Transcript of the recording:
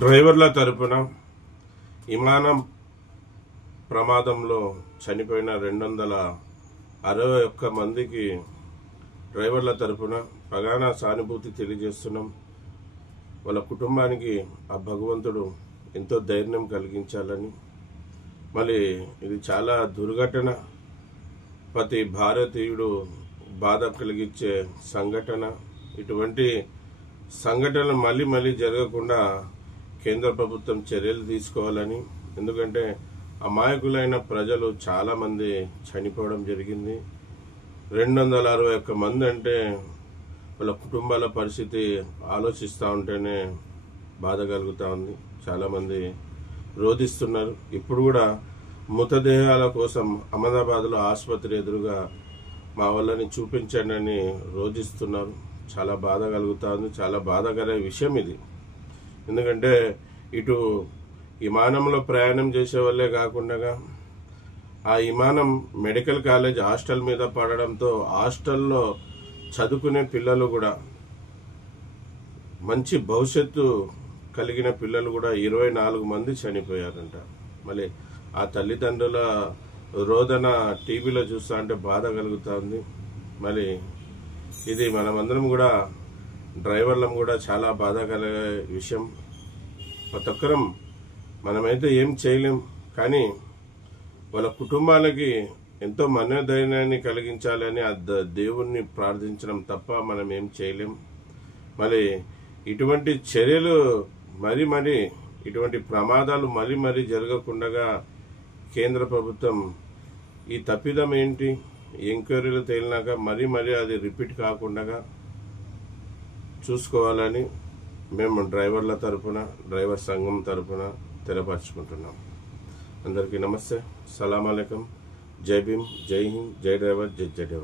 డ్రైవర్ల తరపున విమానం ప్రమాదంలో చనిపోయిన 261 మందికి డ్రైవర్ల తరపున ప్రగాఢ సానుభూతి తెలియజేస్తున్నాం. వాళ్ళ కుటుంబానికి ఆ భగవంతుడు ఎంతో ధైర్యం కలిగించాలని. మళ్ళీ ఇది చాలా దుర్ఘటన, ప్రతి భారతీయుడు బాధ కలిగించే సంఘటన. ఇటువంటి సంఘటనలు మళ్ళీ జరగకుండా కేంద్ర ప్రభుత్వం చర్యలు తీసుకోవాలని. ఎందుకంటే అమాయకులైన ప్రజలు చాలా మంది చనిపోవడం జరిగింది. 261 మంది అంటే వాళ్ళ కుటుంబాల పరిస్థితి ఆలోచిస్తూ ఉంటేనే బాధ కలుగుతూ ఉంది. చాలామంది రోధిస్తున్నారు. ఇప్పుడు కూడా మృతదేహాల కోసం అహ్మదాబాద్లో ఆసుపత్రి ఎదురుగా మా వాళ్ళని చూపించండి అని రోధిస్తున్నారు. చాలా బాధ కలుగుతూ ఉంది. చాలా బాధాకర విషయం ఇది. ఎందుకంటే ఇటు విమానంలో ప్రయాణం చేసే వాళ్ళే కాకుండా ఆ విమానం మెడికల్ కాలేజ్ హాస్టల్ మీద పడడంతో హాస్టల్లో చదువుకునే పిల్లలు కూడా, మంచి భవిష్యత్తు కలిగిన పిల్లలు కూడా 24 మంది చనిపోయారంట. మళ్ళీ ఆ తల్లిదండ్రుల రోదన టీవీలో చూస్తా అంటే బాధ కలుగుతుంది. మళ్ళీ ఇది మనమందరం కూడా డ్రైవర్లం కూడా చాలా బాధ కలిగే విషయం. ప్రతి ఒక్కరం మనమైతే ఏం చేయలేం, కానీ వాళ్ళ కుటుంబాలకి ఎంతో మనోధైర్యాన్ని కలిగించాలని ఆ దేవుణ్ణి ప్రార్థించడం తప్ప మనం ఏం చేయలేం. మరి ఇటువంటి చర్యలు మరి ఇటువంటి ప్రమాదాలు మరీ జరగకుండా కేంద్ర ప్రభుత్వం ఈ తప్పిదం ఏంటి ఎంక్వైరీలు తేలినాక మరీ అది రిపీట్ కాకుండా చూసుకోవాలని మేము డ్రైవర్ల తరపున, డ్రైవర్ సంఘం తరపున తెలియపరచుకుంటున్నాం. అందరికీ నమస్తే, సలాం అలైకుం, జై భీమ్, జై హింద్, జై డ్రైవర్, జై డ్రైవర్.